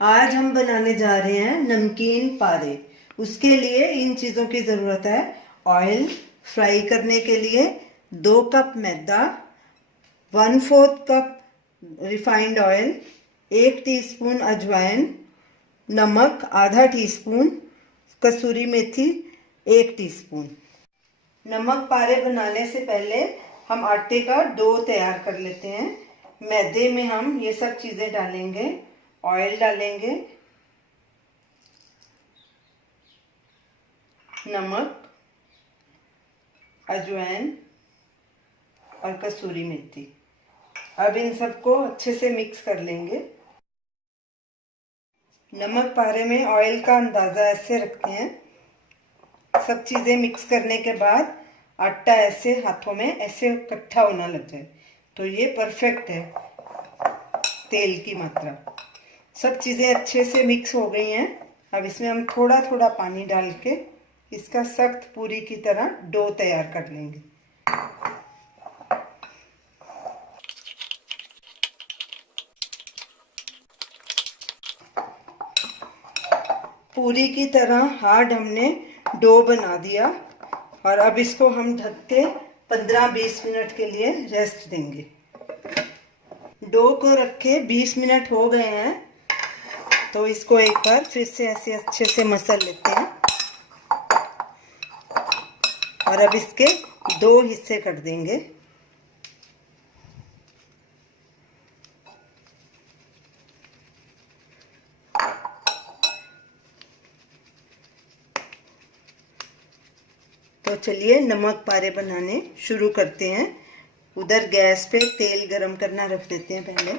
आज हम बनाने जा रहे हैं नमकीन पारे। उसके लिए इन चीज़ों की ज़रूरत है। ऑयल फ्राई करने के लिए 2 कप मैदा, 1/4 कप रिफाइंड ऑयल, 1 टीस्पून अजवाइन, नमक आधा टीस्पून, कसूरी मेथी 1 टीस्पून। नमक पारे बनाने से पहले हम आटे का डो तैयार कर लेते हैं। मैदे में हम ये सब चीज़ें डालेंगे। ऑयल डालेंगे, नमक, अजवाइन और कसूरी मेथी। अब इन सबको अच्छे से मिक्स कर लेंगे। नमक पारे में ऑयल का अंदाज़ा ऐसे रखते हैं। सब चीज़ें मिक्स करने के बाद आटा ऐसे हाथों में ऐसे इकट्ठा होना लग जाए तो ये परफेक्ट है। तेल की मात्रा, सब चीज़ें अच्छे से मिक्स हो गई हैं। अब इसमें हम थोड़ा थोड़ा पानी डाल के इसका सख्त पूरी की तरह डो तैयार कर लेंगे। पूरी की तरह हार्ड हमने डो बना दिया और अब इसको हम ढक के 15-20 मिनट के लिए रेस्ट देंगे। डो को रखे 20 मिनट हो गए हैं तो इसको एक बार फिर से ऐसे अच्छे से मसल लेते हैं और अब इसके 2 हिस्से कर देंगे। तो चलिए नमक पारे बनाने शुरू करते हैं। उधर गैस पे तेल गरम करना रख देते हैं। पहले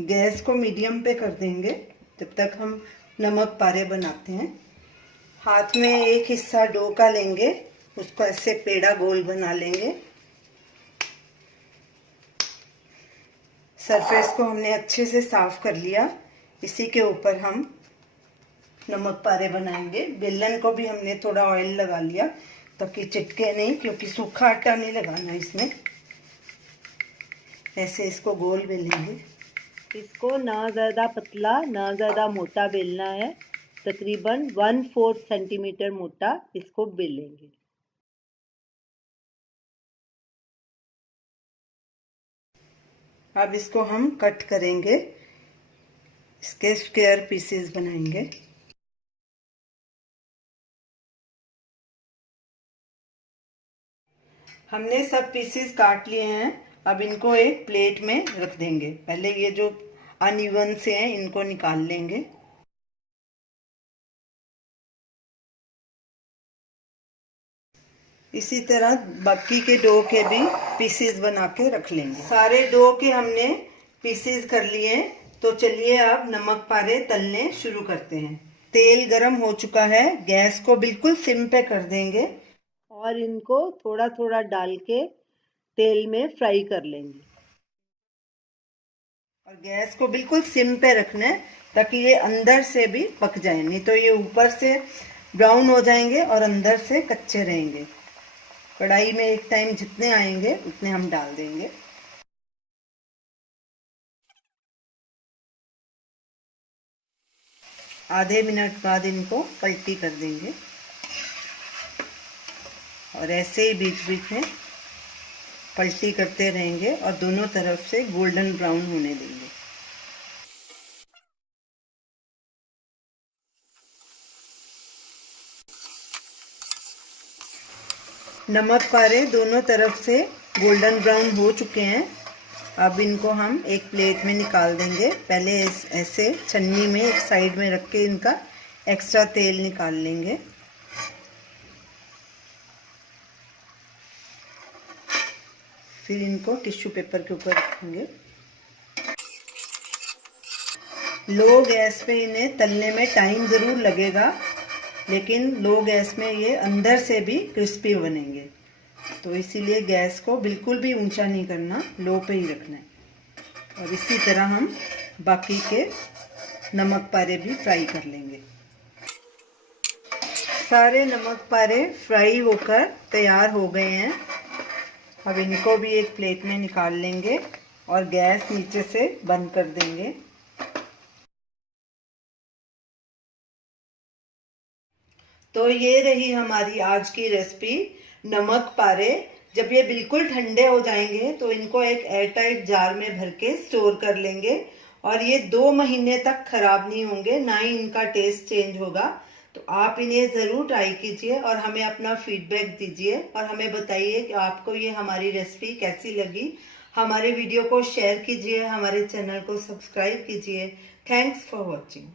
गैस को मीडियम पे कर देंगे जब तक हम नमक पारे बनाते हैं। हाथ में एक हिस्सा डो का लेंगे, उसको ऐसे पेड़ा गोल बना लेंगे। सरफेस को हमने अच्छे से साफ कर लिया। इसी के ऊपर हम नमक पारे बनाएंगे। बेलन को भी हमने थोड़ा ऑयल लगा लिया ताकि चिटके नहीं, क्योंकि सूखा आटा नहीं लगाना इसमें। ऐसे इसको गोल बेलेंगे। इसको ना ज़्यादा पतला ना ज़्यादा मोटा बेलना है। तकरीबन 1/4 सेंटीमीटर मोटा इसको बेलेंगे। अब इसको हम कट करेंगे, इसके स्क्वायर पीसेस बनाएंगे। हमने सब पीसेस काट लिए हैं। अब इनको एक प्लेट में रख देंगे। पहले ये जो अनइवन से हैं इनको निकाल लेंगे। इसी तरह बाकी के डो के भी पीसेस बना के रख लेंगे। सारे डो के हमने पीसेस कर लिए हैं। तो चलिए अब नमक पारे तलने शुरू करते हैं। तेल गरम हो चुका है, गैस को बिल्कुल सिम पे कर देंगे और इनको थोड़ा थोड़ा डाल के तेल में फ्राई कर लेंगे। और गैस को बिल्कुल सिम पे रखना है ताकि ये अंदर से भी पक जाए, नहीं तो ये ऊपर से ब्राउन हो जाएंगे और अंदर से कच्चे रहेंगे। कढ़ाई में एक टाइम जितने आएंगे उतने हम डाल देंगे। आधे मिनट बाद इनको पलटी कर देंगे और ऐसे ही बीच बीच में पलटी करते रहेंगे और दोनों तरफ से गोल्डन ब्राउन होने देंगे। नमक पारे दोनों तरफ से गोल्डन ब्राउन हो चुके हैं। अब इनको हम एक प्लेट में निकाल देंगे। पहले ऐसे छन्नी में एक साइड में रख के इनका एक्स्ट्रा तेल निकाल लेंगे। फिर इनको टिश्यू पेपर के ऊपर रखेंगे। लो गैस पे इन्हें तलने में टाइम ज़रूर लगेगा, लेकिन लो गैस में ये अंदर से भी क्रिस्पी बनेंगे। तो इसीलिए गैस को बिल्कुल भी ऊंचा नहीं करना, लो पे ही रखना है। और इसी तरह हम बाकी के नमक पारे भी फ्राई कर लेंगे। सारे नमक पारे फ्राई होकर तैयार हो गए हैं। अब इनको भी एक प्लेट में निकाल लेंगे और गैस नीचे से बंद कर देंगे। तो ये रही हमारी आज की रेसिपी नमक पारे। जब ये बिल्कुल ठंडे हो जाएंगे तो इनको एक एयरटाइट जार में भर के स्टोर कर लेंगे और ये 2 महीने तक खराब नहीं होंगे, ना ही इनका टेस्ट चेंज होगा। तो आप इन्हें ज़रूर ट्राई कीजिए और हमें अपना फीडबैक दीजिए और हमें बताइए कि आपको ये हमारी रेसिपी कैसी लगी। हमारे वीडियो को शेयर कीजिए, हमारे चैनल को सब्सक्राइब कीजिए। Thanks for watching.